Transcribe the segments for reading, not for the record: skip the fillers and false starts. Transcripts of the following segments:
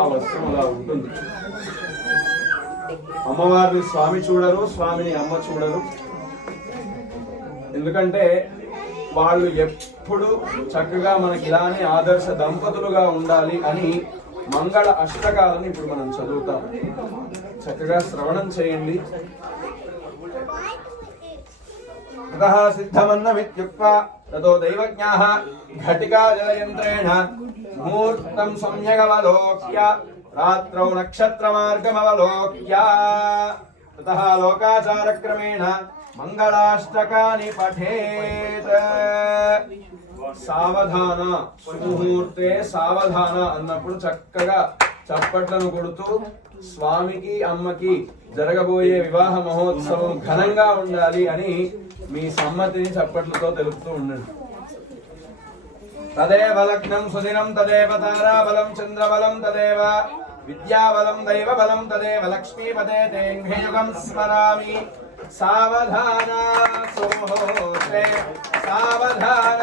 ఆ వస్త్రం అలా ఉంటుంది. అమ్మవారిని స్వామి చూడరు, స్వామిని అమ్మ చూడరు. ఎందుకంటే వాళ్ళు ఎప్పుడు చక్కగా మనకి ఇలానే ఆదర్శ దంపతులుగా ఉండాలి అని మంగళ అష్టకాలను ఇప్పుడు మనం చదువుతాం. చక్కగా శ్రవణం చేయండి. తతః సిద్ధమన్నమిత్యుక్త్వా తతో దైవజ్ఞాః ఘటికా జలయంత్రేణ ముహూర్తం సమ్యగవలోక్య రాత్రౌ నక్షత్రమార్గమవలోక్య తతః లోకాచారక్రమేణ మంగళాష్టకాని పఠేత్. సావధాన, సుముహూర్తే సావధాన అన్నప్పుడు చక్కగా చప్పట్లను కొడుతూ స్వామికి అమ్మకి జరగబోయే వివాహ మహోత్సవం ఘనంగా ఉండాలి అని మీ సమ్మతిని చప్పట్లతో తెలుపుతూ ఉండండి. తదేవ లగ్నం సుదినం తదేవ తారాబలం చంద్రబలం తదేవ విద్యాబలం దైవబలం తదేవ లక్ష్మీపదే తేంఘ్యయుగం స్మరామి. సావధాన సుముహూర్తే సావధాన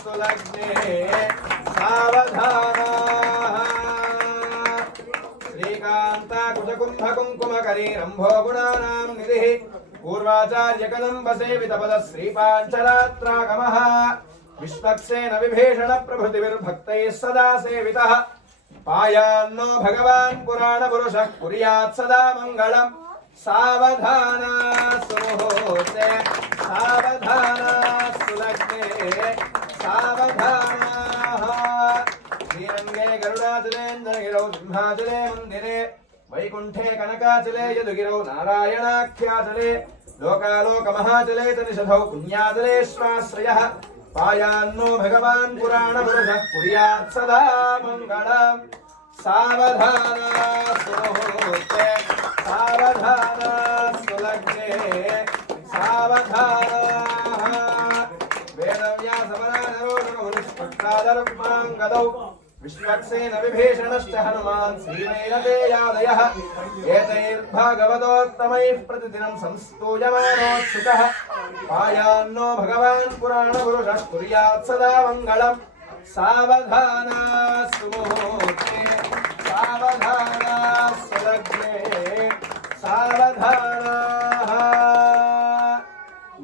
సులగ్నే సావధాన. శ్రీకాంత కుజకుంభ కుంకుమకరీ రంభో గుణానాం నిధిః పూర్వాచార్యకదంబ సేవిత పద శ్రీపాంచరాత్రాగమః విశ్వక్సేన విభీషణ ప్రభృతిభిర్భక్తైః సదా సేవితః. పాయాన్నో భగవాన్ పురాణ పురుషః కుర్యాత్ సదా మంగళం. సావధాన సుముహూర్తే సావధాన సులగ్నే సావధాన. శ్రీరంగే గరుడాచలేంద్రగిరౌ సింహాచలే మందిరే వైకుంఠే కనకాచలే యదుగిరౌ నారాయణాఖ్యాచలే లోకాలోక మహాచలే తనిషధౌ పుణ్యాచలేశ్వాశ్రయః. పాయాన్నో భగవాన్ పురాణ పురుషః కుర్యాత్ సదా మంగళం. సావధాన సుముహూర్తే సావధాన సులగ్నే సావధాన. వేదవ్యాసపరాధరోగమునిష్పక్షాదరుగ్మాంగదౌ విశ్వక్సేన విభీషణశ్చ హనుమాన్ శ్రీనైనతేయాదయః. ఏతైర్భాగవతోత్తమైః ప్రతిదినం సంస్తూయమానోత్సుకః. పాయాన్నో భగవాన్ పురాణ పురుషః కుర్యాత్ సదా మంగళం. సావధాన సుముహూర్తే సావధాన సులగ్నే సావధాన.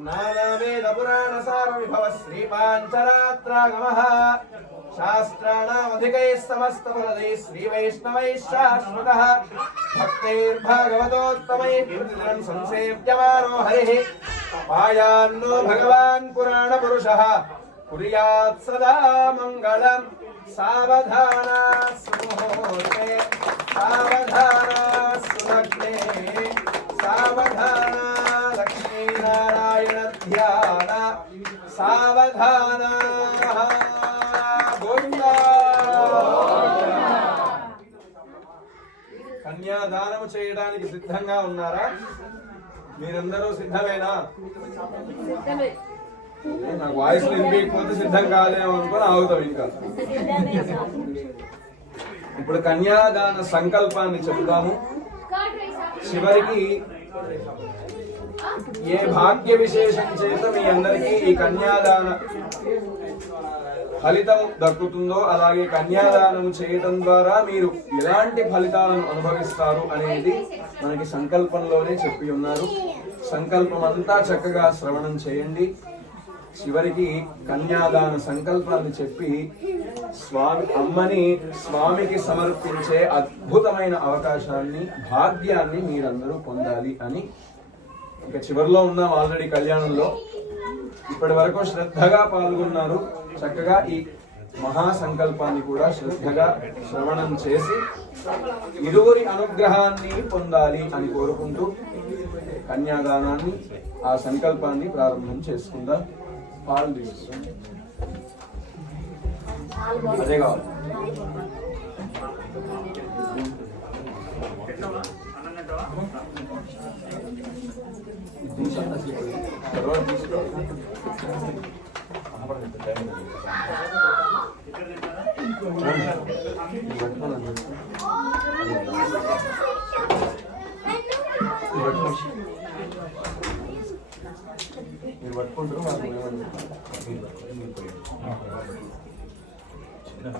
నానావేద పురాణ సార విభవ శ్రీపాంచరాత్రాగమః. శాస్త్రాణామధికైః సమస్తఫలదైః శ్రీవైష్ణవైః శాశ్వతః. భక్తైర్భాగవతోత్తమైః ప్రతిదినం సంసేవ్యమానో హరిః. పాయాన్నో భగవాన్ పురాణ పురుషః కుర్యాత్ సదా మంగళం. సావధాన సుముహూర్తే సావధాన సులగ్నే సావధాన. లక్ష్మీనారాయణ ధ్యాన సావధాన. కన్యాదానము చేయడానికి సిద్ధంగా ఉన్నారా? మీరందరూ సిద్ధమేనా? నాకు వాయిస్ వినిపించకపోతే సిద్ధం కాదేమో అనుకుని ఆగుతాం. ఇంకా ఇప్పుడు కన్యాదాన సంకల్పాన్ని చెబుతాము. చివరికి ఏ భాగ్య విశేషం చేత మీ అందరికీ ఈ కన్యాదాన ఫలితం దక్కుతుందో, అలాగే కన్యాదానం చేయటం ద్వారా మీరు ఎలాంటి ఫలితాలను అనుభవిస్తారు అనేది మనకి సంకల్పంలోనే చెప్పి ఉన్నారు. సంకల్పం అంతా చక్కగా శ్రవణం చేయండి. చివరికి కన్యాదాన సంకల్పాన్ని చెప్పి అమ్మని స్వామికి సమర్పించే అద్భుతమైన అవకాశాన్ని, భాగ్యాన్ని మీరందరూ పొందాలి అని ఇక చివరిలో ఉన్నాం. ఆల్రెడీ కళ్యాణంలో ఇప్పటి వరకు శ్రద్ధగా పాల్గొన్నారు. చక్కగా ఈ మహాసంకల్పాన్ని కూడా శ్రద్ధగా శ్రవణం చేసి ఇరువురి అనుగ్రహాన్ని పొందాలి అని కోరుకుంటూ కన్యాదానాన్ని, ఆ సంకల్పాన్ని ప్రారంభం చేసుకుందాం. పాలు తీసుకుందాం. అదే కావాలి. మీరు పట్టుకుంటారు చిన్న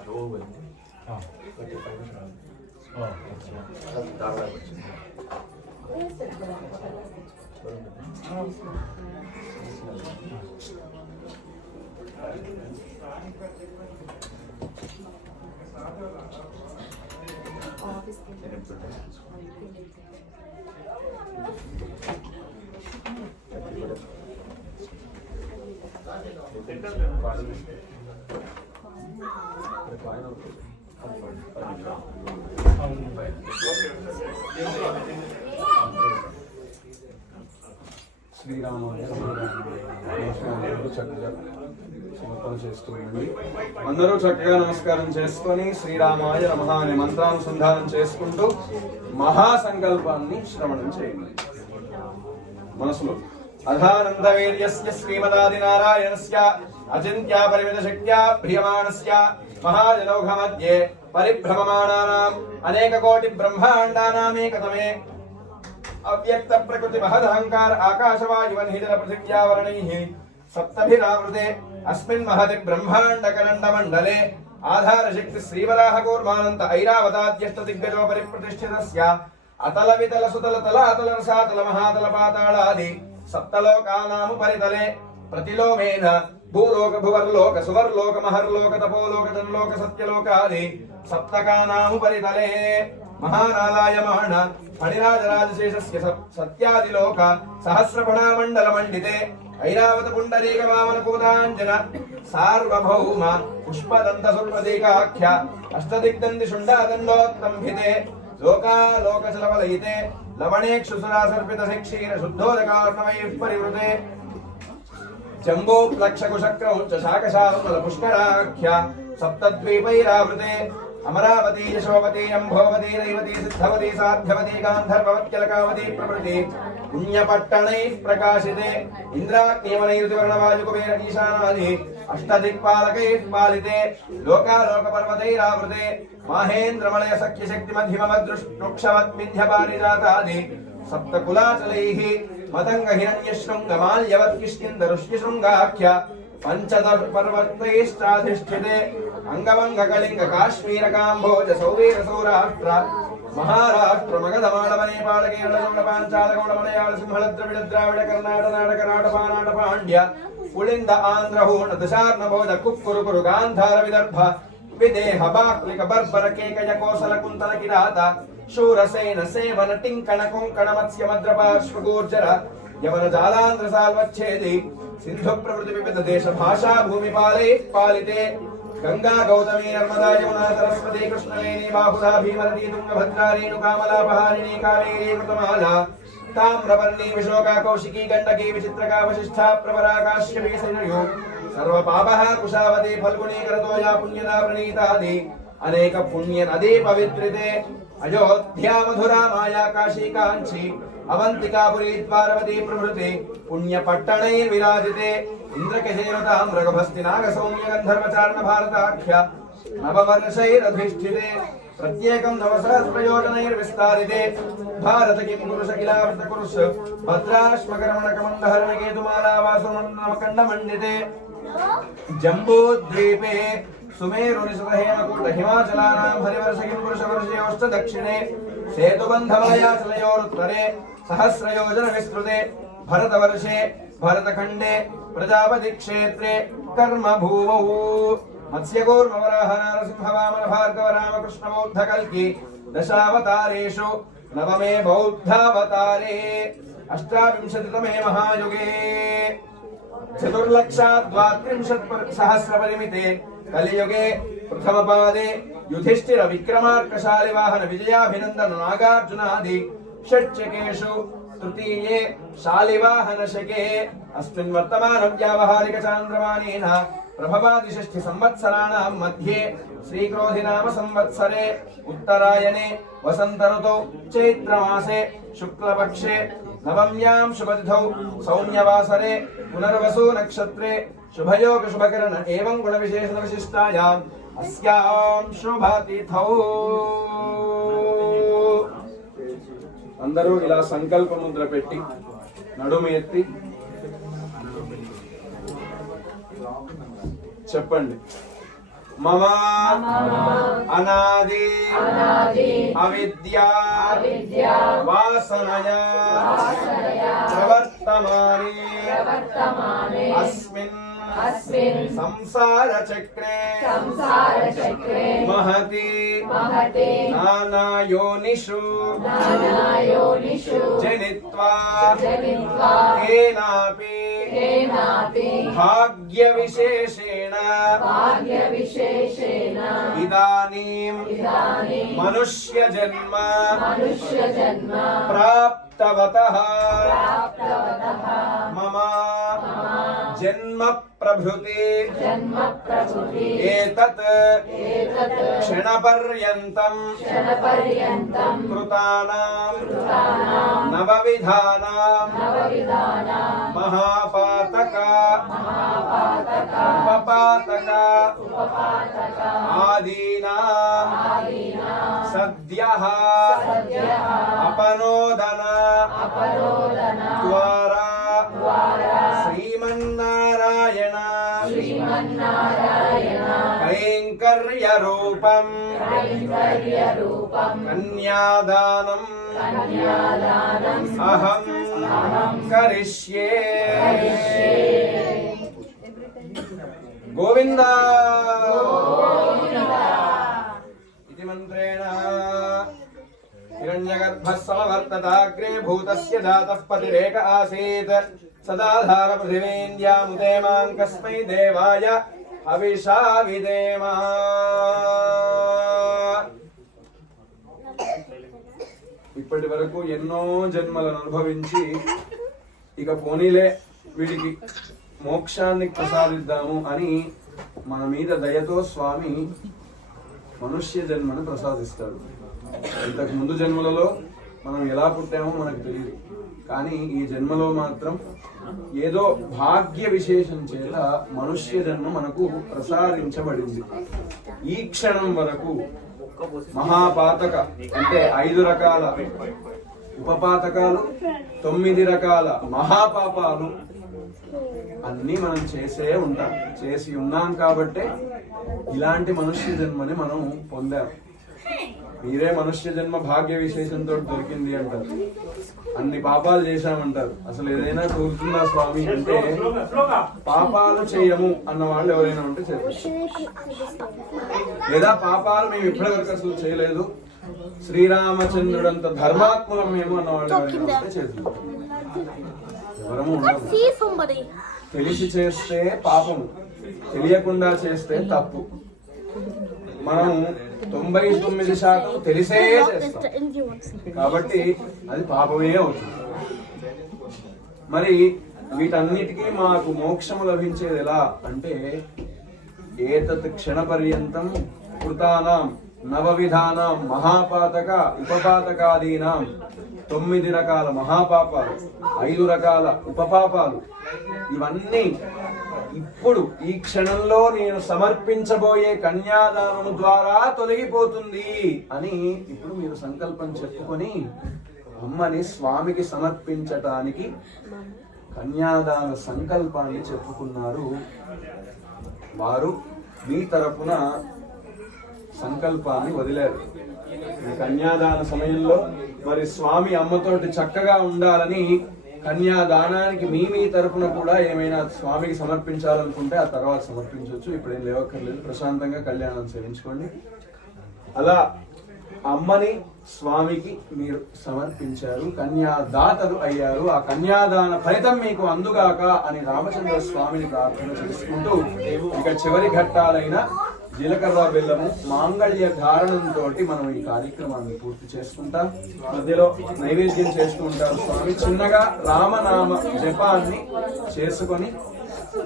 అందరూ చక్కగా నమస్కారం చేసుకొని శ్రీరామాయ నమః అనే మంత్రానుసంధానం చేసుకుంటూ మహాసంకల్పాన్ని శ్రవణం చేయండి మనసులో. అధానందవీర్యస్య శ్రీమదాది నారాయణస్య అచింత్య పరిమిత శక్త్యా భ్రియమాణస్య మహాజనౌఘ మధ్యే పరిభ్రమమాణానాం అనేక కోటి బ్రహ్మాండానామేకతమే అవ్యక్త ప్రకృతి మహదహంకార ఆకాశవాయువన్హిజన పృథివ్యావరణైః సప్తభిరావృతే అస్మిన్ మహతి బ్రహ్మాండ కలండ మండలే ఆధార శక్తి శ్రీవరాహ కూర్మానంత ఐరావతాద్యష్ట దిగ్గజో పరిప్రతిష్ఠితస్య అతల వితల సుతల తల అతల రసాతల మహాతల పాతాళాది సప్తలోకానాము పరితలే ప్రతిలోమేన భూలోక భువర్లోక సువర్లోక మహర్లోక తపోలోక తన్లోక సత్యలోకాది సప్తకానాము పరితలే మహానాలాయమాణ ఫణిరాజరాజశేషస్య సత్యాదిలోక సహస్రఫణామండల మండితే ఐరావత పుండరీక వామన కుముదాంజన సార్వభౌమ పుష్పదంత సుప్రదీకాఖ్య అష్టదిగ్దంది శుండాదండోత్తంభితే లోకాలోకచలవలయితే లవణేక్షుసురా సర్పిత శిక్షీర శుద్ధోదకార్ణవైః పరివృతే జంబో ప్లక్షకుశక్రౌ చ శాకశార్మల పుష్కరాఖ్య సప్తద్వీపైరావృతే అమరావతి యశోవతి అంభోవతి రైవతి సిద్ధవతి సాధ్యవతి గాంధర్వవత్యలకావతి ప్రభృతి పుణ్యపట్టణైః ప్రకాశితే ఇంద్రాగ్నిమనైరుతివర్ణవాయుకుబేర ఈశానాది అష్టదిక్పాలకైః పాలితే లోకాలోకపర్వతైరావృతే మాహేంద్రమలయ సఖ్యశక్తి మధ్యమమదృష్ణుక్షవత్ వింధ్యపారిజాతాది సప్తకులాచలైః మతంగ హిరణ్యశృంగమాల్యవత్ కిష్కింధరుష్యశృంగాఖ్య పంచదశ పర్వతైశ్చాధిష్ఠితే అంగవంగ కళింగ కాశ్మీర కాంభోజ సౌవీర సౌరాష్ట్ర మహారాష్ట్ర మగధ మాళవ నేపాళ కేరళ గౌడ పాంచాల గౌడ మలయాళ సింహళ ద్రవిడ ద్రావిడ కర్ణాట నాటక నాటపానాట పాండ్య పుళింద ఆంధ్ర హూణ దశార్ణ భోజ కుక్కురు కురు గాంధార విదర్భ విదేహ బాక్లిక బర్బర కేకయ కోసల కుంతల కిరాత శూరసేన సేవన టింకణ కొంకణ మత్స్య మద్ర పార్శ్వగోర్జర యవన జాలాంధ్ర సాల్వచ్ఛేది సింధు ప్రవృతి వివిధ దేశ భాషా భూమి పాలితే గంగా గౌతమి నర్మదా యమునా సరస్వతి కృష్ణవేణి బాహుదా భీమరతి తుంగభద్రా రేణుకామలాపహారిణి కావేరీ కృతమాలా తామ్రపర్ణి విశోకా కౌశికీ గండకీ విచిత్రకా వశిష్ఠా ప్రవరా కాశ్యపీ సరయు సర్వపాపః కుశావతి ఫల్గుణీ కరతోయా పుణ్యదా ప్రణీతాది అనేక పుణ్య నదీ పవిత్రితే అయోధ్యా మధురా మాయా కాశీ కాంచి అవంతికాపురీ ద్వారవతి ప్రభృతి పుణ్యపట్టణైర్విరాజితే ఇంద్రకశేనతాం రఘభస్తి నాగసౌమ్య గంధర్వచారణ భారతాఖ్య నవవర్షైరధిష్ఠితే ప్రత్యేకం నవసహస్రయోజనైర్విస్తారితే భారత కిం పురుష కిలావృత కురుష భద్రాశ్మకరమణ కమండహరణ కేతుమాలా వాసుమండల మండితే జంబూద్వీపే సుమేరు నిశతహేమకూట హిమాచలానాం హరివర్ష కిం పురుష వర్షయోష్ట దక్షిణే సేతుబంధమలయాచలయోరుత్తరే సహస్రయోజన విస్తృతే భరతవర్షే భరతఖండే ప్రజాపతి క్షేత్రే కర్మ భూమౌ మత్స్యగోర్మవరాహ నారసింహ వామన భార్గవ రామకృష్ణ బౌద్ధ కల్కి దశావతారేషు నవమే బౌద్ధావతారే అష్టావింశతితమే మహాయుగే చతుర్లక్షాద్వాత్రింశత్ సహస్ర పరిమితే కలియుగే ప్రథమపాదే యుధిష్ఠిర విక్రమార్కశాలి వాహన విజయాభినందన నాగార్జునాది షట్చకేషు తృతీయే శాలివాహన శకే అస్మిన్ వర్తమాన వ్యావహారిక చాంద్రమానేన ప్రభవాది షష్ఠి సంవత్సరాణాం మధ్యే శ్రీక్రోధి నామ సంవత్సరే ఉత్తరాయణే వసంత ఋతౌ చైత్రమాసే శుక్లపక్షే నవమ్యాం శుభతిథౌ సౌమ్యవాసరే పునర్వసు నక్షత్రే శుభయోగ శుభకరణ ఏవం గుణ విశేషణ విశిష్టాయాం అస్యాం శుభతిథౌ. అందరూ ఇలా సంకల్ప ముద్ర పెట్టి నడుము ఎత్తి చెప్పండి. మమ అనాది అవిద్యా వాసనయా ప్రవర్తమానే అస్మిన్ సంసార చక్రే మహతి నానాయోనిషు జనిత్వా కేనాపి భాగ్య విశేషేణ ఇదానీం మనుష్య జన్మ ప్రాప్తవతః మమ జన్మ ప్రభృతి ఏతత్ క్షణపర్యంతం కృతానాం నవవిధానాం మహాపాతక ఉపపాతక ఆదీనాం సద్యః అపనోదన ద్వారా శ్రీమన్నారాయణ కైంకర్య రూపం కన్యాదానం అహం కరిష్యే. గోవింద ఇది మంత్రేణ హిరణ్యగర్భः సమవర్తతాగ్రే భూతస్య జాతః పతిరేక ఆసీత్ సదాధార పృథివీంద్యాముదే మాం కస్మై దేవాయ హవిషా విదేమ. ఇప్పటి వరకు ఎన్నో జన్మలను అనుభవించి ఇక పోనీలే వీడికి మోక్షాన్ని ప్రసాదిద్దాము అని మన మీద దయతో స్వామి మనుష్య జన్మను ప్రసాదిస్తాడు. ఇంతకు ముందు జన్మలలో మనం ఎలా పుట్టామో మనకు తెలియదు, కానీ ఈ జన్మలో మాత్రం ఏదో భాగ్య విశేషం చేత మనుష్య జన్మ మనకు ప్రసాదించబడింది. ఈ క్షణం వరకు మహాపాతక అంటే 5 రకాల ఉపపాతకాలు, 9 రకాల మహాపాపాలు అన్నీ మనం చేసే ఉంటాం, చేసి ఉన్నాం కాబట్టే ఇలాంటి మనుష్య జన్మని మనం పొందాం. మీరే మనుష్య జన్మ భాగ్య విశేషంతో దొరికింది అంటారు, అన్ని పాపాలు చేశామంటారు. అసలు ఏదైనా కోరుతుందా స్వామి అంటే పాపాలు చేయము అన్న వాళ్ళు ఎవరైనా ఉంటే చెప్పచ్చు, లేదా పాపాలు మేము ఇప్పటివరకు అసలు చేయలేదు, శ్రీరామచంద్రుడంత ధర్మాత్ములం మేము అన్న వాళ్ళు ఎవరైనా ఉంటే చేద్దాం. ఎవరము ఉండదు. తెలిసి చేస్తే పాపము, తెలియకుండా చేస్తే తప్పు. మనం 99% తెలిసే చేస్తాం కాబట్టి అది పాపమే అవుతుంది. మరి వీటన్నిటికీ మాకు మోక్షము లభించేది ఎలా అంటే ఏతత్ క్షణ పర్యంతం కృతానాం నవవిధానాం మహాపాతక ఉపపాతకాదీనాం 9 రకాల మహాపాపాలు, 5 రకాల ఉపపాపాలు, ఇవన్నీ ఇప్పుడు ఈ క్షణంలో నేను సమర్పించబోయే కన్యాదానము ద్వారా తొలగిపోతుంది అని ఇప్పుడు మీరు సంకల్పం చెప్పుకొని అమ్మని స్వామికి సమర్పించటానికి కన్యాదాన సంకల్పాన్ని చెప్పుకున్నారు. వారు మీ తరపున సంకల్పాన్ని వదిలారు. ఈ కన్యాదాన సమయంలో మరి స్వామి అమ్మతోటి చక్కగా ఉండాలని కన్యాదానానికి మీ తరపున కూడా ఏమైనా స్వామికి సమర్పించాలనుకుంటే ఆ తర్వాత సమర్పించవచ్చు. ఇప్పుడు ఏం లేవక్కర్లేదు, ప్రశాంతంగా కళ్యాణం సేవించుకోండి. అలా అమ్మని స్వామికి మీరు సమర్పించారు, కన్యాదాతలు అయ్యారు. ఆ కన్యాదాన ఫలితం మీకు అందుగాక అని రామచంద్ర స్వామిని ప్రార్థన చేసుకుంటూ ఇక చివరి ఘట్టాలైన జీలకర్ర బెల్లము మాంగళ్య ధారణంతో మనం ఈ కార్యక్రమాన్ని పూర్తి చేసుకుంటాం. మధ్యలో నైవేద్యం చేస్తూ ఉంటారు స్వామి. చిన్నగా రామనామ జపాన్ని చేసుకొని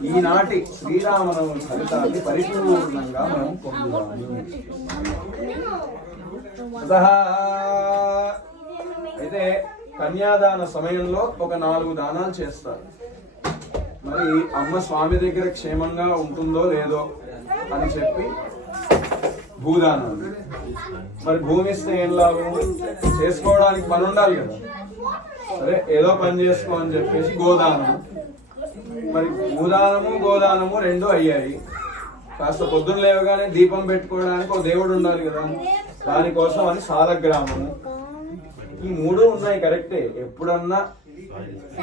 ఈనాటి శ్రీరామనవమి ఫలితాన్ని పరిపూర్ణంగా మనం పొందుతాము. అయితే కన్యాదాన సమయంలో ఒక 4 దానాలు చేస్తారు. మరి అమ్మ స్వామి దగ్గర క్షేమంగా ఉంటుందో లేదో అని చెప్పి భూదానం. మరి భూమి ఇస్తే ఏం లాభం, చేసుకోవడానికి పని ఉండాలి కదా, సరే ఏదో పని చేసుకో అని చెప్పేసి గోదానం. మరి భూదానము గోదానము 2 అయ్యాయి. కాస్త పొద్దున్న లేవగానే దీపం పెట్టుకోవడానికి ఒక దేవుడు ఉండాలి కదా, దానికోసం అని సాలగ్రామము. ఈ మూడు ఉన్నాయి కరెక్టే. ఎప్పుడన్నా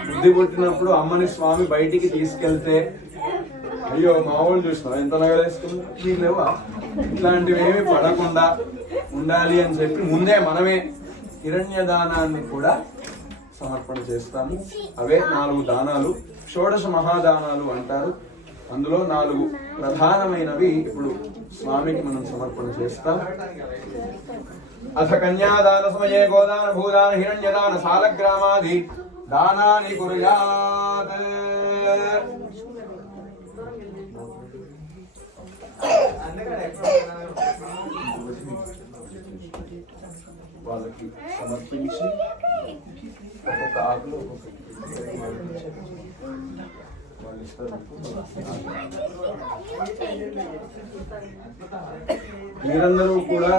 బుద్ధి పుట్టినప్పుడు అమ్మని స్వామి బయటికి తీసుకెళ్తే అయ్యో మా వాళ్ళు చూసినా ఎంత నగలేస్తుంది నీకు లేవా, ఇట్లాంటివి ఏమి పడకుండా ఉండాలి అని చెప్పి ముందే మనమే హిరణ్యదానాన్ని కూడా సమర్పణ చేస్తాము. అవే 4 దానాలు, షోడశ మహాదానాలు అంటారు. అందులో 4 ప్రధానమైనవి ఇప్పుడు స్వామికి మనం సమర్పణ చేస్తాం. అథ కన్యాదాన సమయే గోదాన భూదాన హిరణ్యదాన సాలగ్రామాది దానాని కుర్యాత్. వాళ్ళకి సమర్పించి ఒక్కొక్క ఆకులు వాళ్ళు ఇస్తారు. మీరందరూ కూడా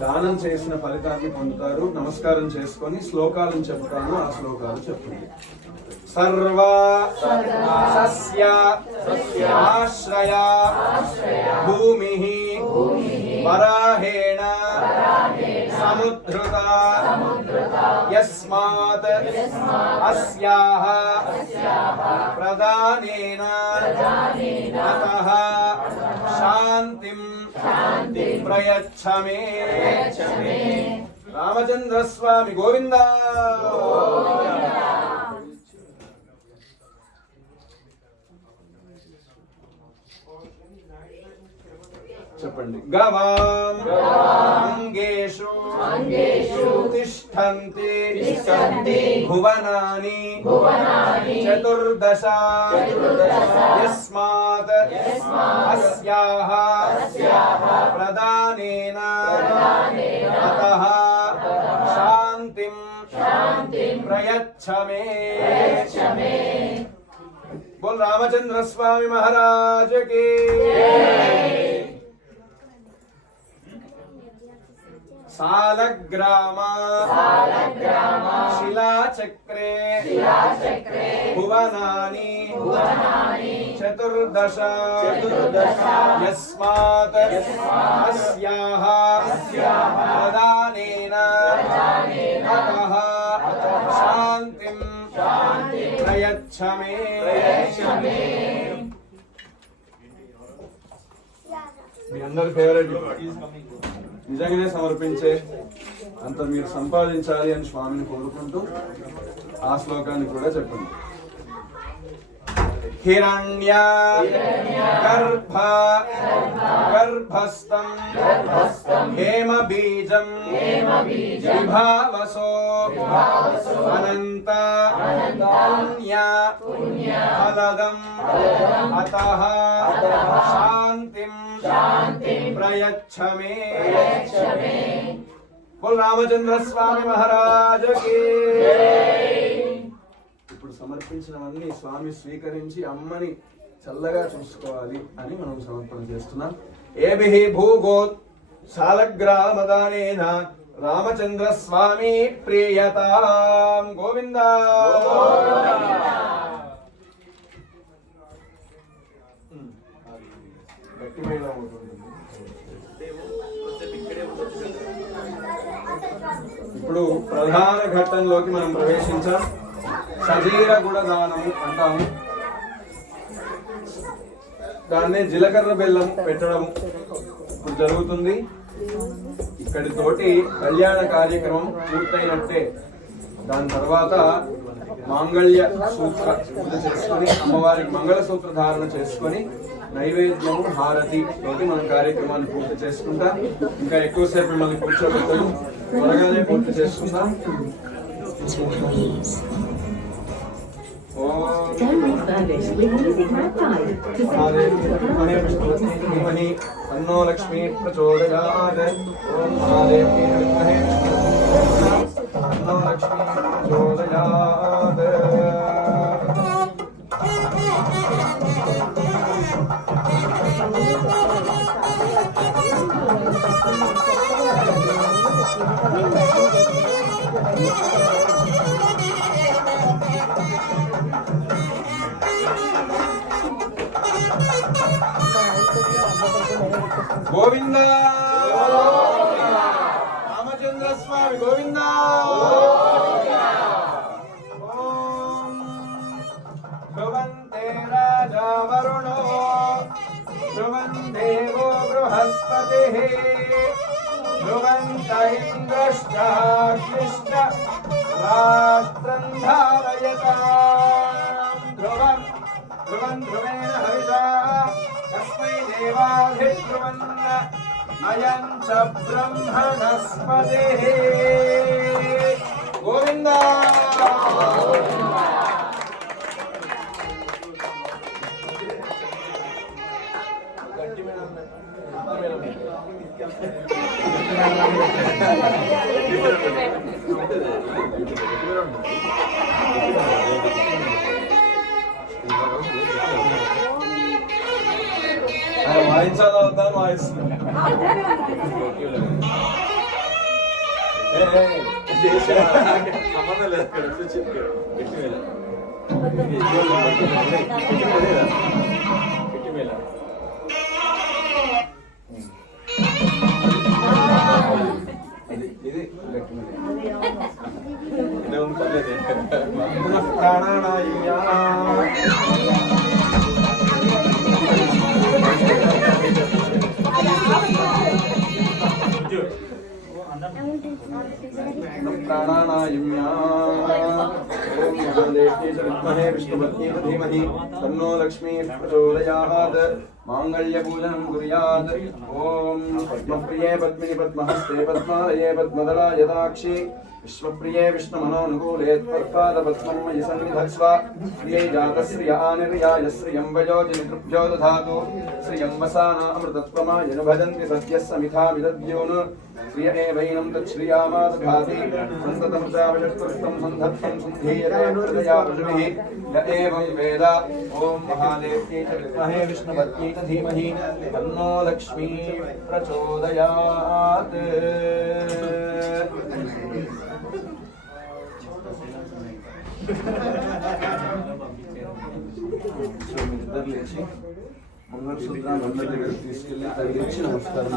దానం చేసిన ఫలితాన్ని పొందుతారు. నమస్కారం చేసుకొని శ్లోకాలను చెప్తాను, ఆ శ్లోకాలు చెప్పండి. సర్వ సస్య ఆశ్రయ భూమి వరాహేణ సముద్రత యస్మాత్ అస్యాః ప్రదానేన అతః శాంతిం ప్రయచ్చమే. రామచంద్ర స్వామి గోవిందా. చెప్పండి. గవాం అంగేషు తిష్టంతి భువనాని చతుర్దశ యస్మాత్ అస్యాః ప్రదానేన అతః శాంతిం ప్రయచ్చమే. బోల్ రామచంద్ర స్వామి మహారాజ్ కి. సాలగ్రామ శిలాచక్రే భువనాని చతుర్దశ యస్మాత్ అస్యాః ప్రదానేన అతః శాంతిం ప్రయచ్చమే. మీ అందరి ఫేవరెట్ నిజంగానే సమర్పించే అంత మీరు సంపాదించాలి అని స్వామిని కోరుకుంటూ ఆ శ్లోకాన్ని కూడా చెప్పండి. హిరణ్య గర్భస్థం హేమ బీజం విభావసో అనంత పుణ్య ఫలదం అతః శాంతిం ప్రయచ్చమే. బోల్ రామచంద్ర స్వామి మహారాజ్ కి. ఇప్పుడు సమర్పించినవన్నీ స్వామి స్వీకరించి అమ్మని చల్లగా చూసుకోవాలి అని మనం సమర్పణ చేస్తున్నాం. ఏభిః భూగోత్ శాలగ్రామదానేన రామచంద్ర స్వామి ప్రియతాం. గోవిందా. ఇప్పుడు ప్రధాన ఘట్టంలోకి మనం ప్రవేశించాం. సజీర గుణ దానము అంటాము. దాన్నే జీలకర్ర బెల్లం పెట్టడం ఇప్పుడు జరుగుతుంది. ఇక్కడితోటి కళ్యాణ కార్యక్రమం పూర్తయినట్టే. దాని తర్వాత మాంగళ్య సూత్ర పూజ చేసుకుని అమ్మవారికి మంగళసూత్ర ధారణ చేసుకొని నైవేద్యము హారతి తోటి మనం కార్యక్రమాన్ని పూర్తి చేసుకుంటాం. ఇంకా ఎక్కువసేపు మిమ్మల్ని కూర్చోబెట్టడం త్వరగానే పూర్తి చేసుకుంటాం. అన్నో లక్ష్మీ ప్రచోదయాత్. అన్నో లక్ష్మీ ప్రచోదయాత్. స్వామి గోవింద. ధ్రువంతే రాజా వరుణో ధ్రువం దేవో బృహస్పతిః ధ్రువంత ఇంద్రశ్చాగ్నిశ్చ రాష్ట్రం ధారయతాం. ధ్రువం ధ్రువం ధ్రువేణ హవిషా తస్మై దేవాధిధ్రువన్న అయం చ బ్రహ్మణస్పతిః. గోవింద. వాయించాలి అవుతాను వాయిస్తున్నాను. సంబంధం లేదు. धीमहि तन्नो लक्ष्मीः प्रचोदयात्. मांगल्यपूजनं कुर्यात्. ॐ पद्मप्रिये पद्मिनि पद्महस्ते पद्मालये पद्मदलाय दाक्षि विश्वप्रिये विष्णुमनोनुकूले त्वत्पादपद्मं मयि सन्निधत्स्व. श्रियै जातश्रिय आनिर्याय श्रियं वयोजनितृभ्यो दधातु. श्रियं वसाना अमृतत्वमायनु भजन्ति सद्यः समिधा विदद्योन्. श्रिय एवैनं तच्छ्रियामा दधाति. सन्ततं चावचत्कृष्टं सन्धत्तं सन्धीयते हृदया पशुभिः. य एवं वेद. ॐ महादेव्यै च विद्महे विष्णुपत्न्यै च धीमहि तन्नो लक्ष्मीः प्रचोदयात्. ఇద్దరు లేచి మంగళసూత్రాన్ని అందరి దగ్గరికి తీసుకెళ్ళి తగిలించి నమస్కారం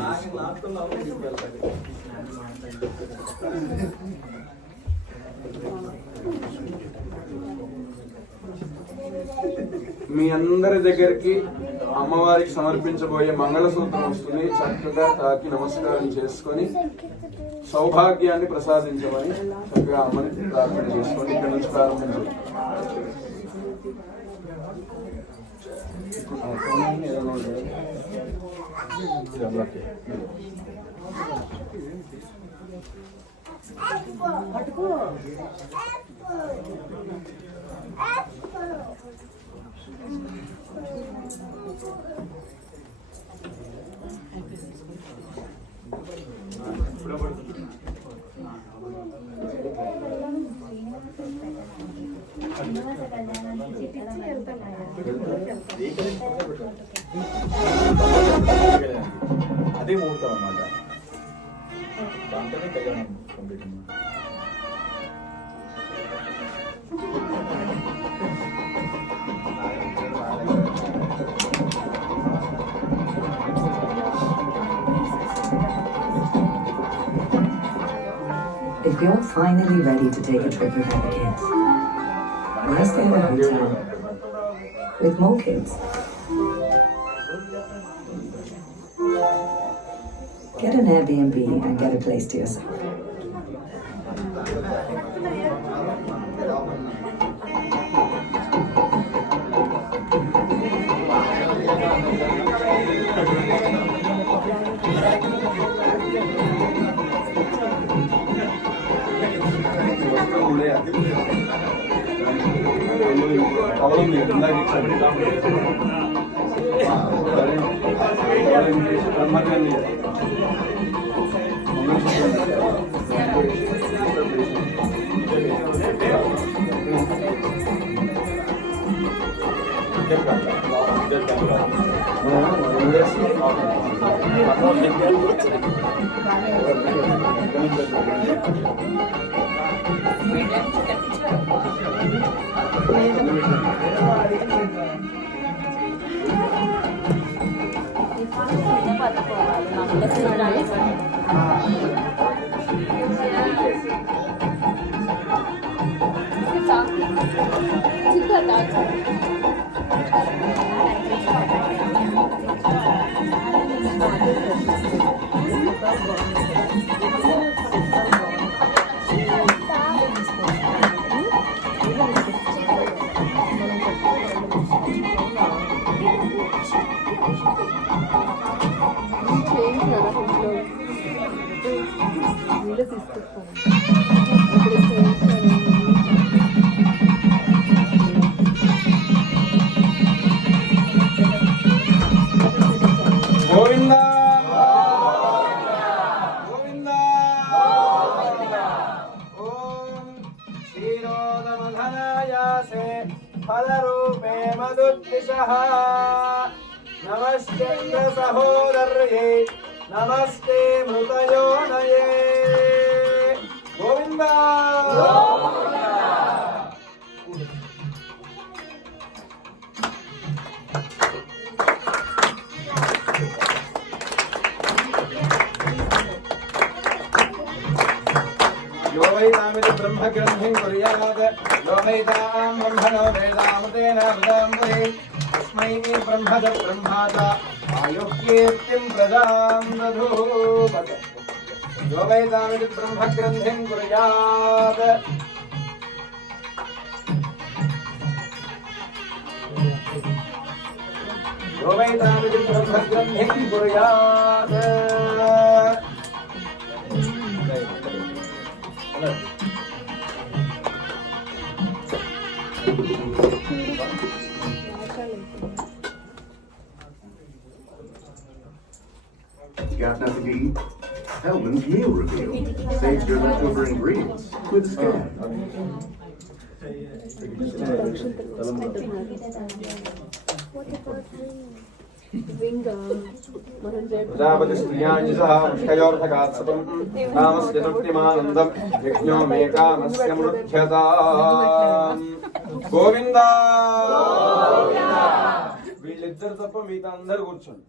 మీ అందరి దగ్గరికి అమ్మవారికి సమర్పించబోయే మంగళసూత్రం వస్తుంది. చక్కగా తాకి నమస్కారం చేసుకొని సౌభాగ్యాన్ని ప్రసాదించమని చక్కగా అమ్మని ప్రార్థన చేసుకొని ఇక్కడ నుంచి ప్రారంభించారు. అదే ముహూర్తం అన్నమాట. దాంట్లోనే కళ్యాణం complete. If you're finally ready to take a trip with your kids, why stay in a hotel with more kids? Get an Airbnb and get a place to yourself. Govinda Govinda ఓం క్షీరోదమధనాయాసే ఫలరూపే మధుద్విషః నమస్తే సహోదర్యే నమస్తే మృతయోనయే గోవింద यो वै तामिति ब्रह्मग्रन्थिं कुर्यात् यो वै तां ब्रह्मणो वेदामृतेन वदामृते तस्मै ब्रह्मद ब्रह्माता आयुः कीर्तिं प्रदां दधूपत् यो वै तामिति ब्रह्मग्रन्थिं कुर्यात् यो वै तामिति ब्रह्मग्रन्थिं कुर्यात् Got nothing to eat? Hellman's Meal Reveal saves your leftover ingredients with Scab. प्रजापतिस्त्रियाणि सह मुष्टयोर्धकात्सपम् कामस्य तृप्तिमानन्दम् यज्ञो मे कामस्य मृध्यताम् గోవింద వీళ్ళిద్దరు తప్ప మిగతా అందరు కూర్చోండి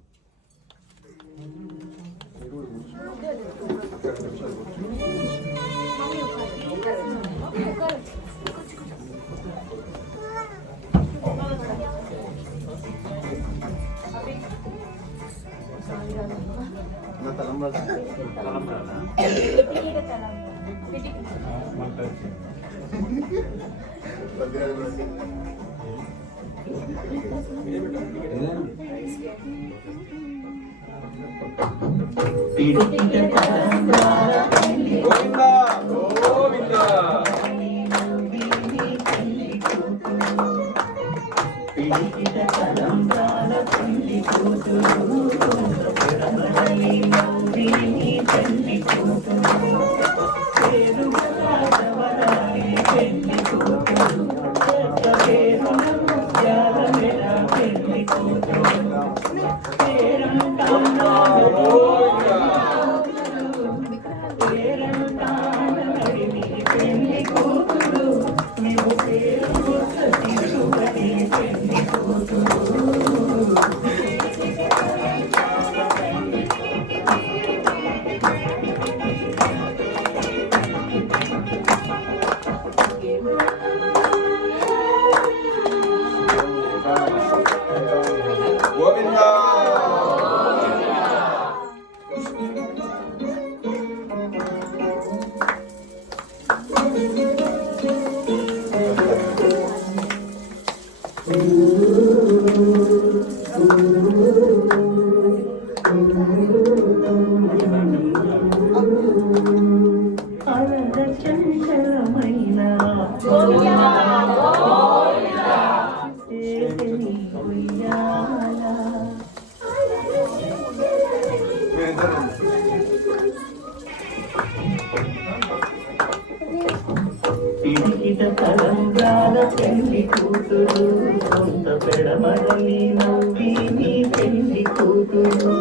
పెళ్లి కూతురు సొంత పెడమరలి నవ్వి నీ పెళ్లి కూతురు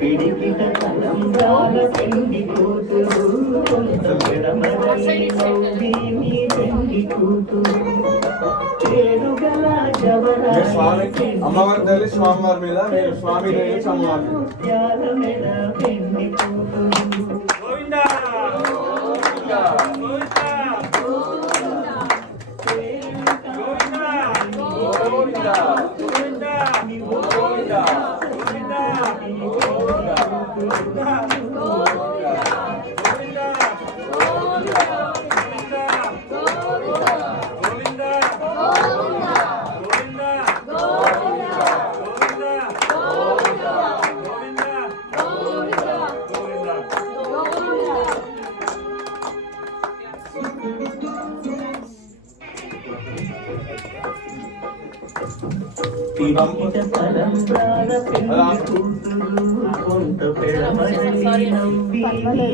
పిడికిట తలంబ్రాల పెళ్లి కూతురు సొంత పెడమరలి నవ్వి నీ పెళ్లి కూతురు పేరుగల జవరాలి అమ్మవారి తల్లి స్వామివారి మీద మీరు స్వామి అమ్మవారి త్యాగమెడ పెళ్లి కూతురు గోవిందా గోవిందా గోవిందా పిడికిట తలంబ్రాల పెళ్లి కూతురు కొంత పెడమరలి నవ్వి నీ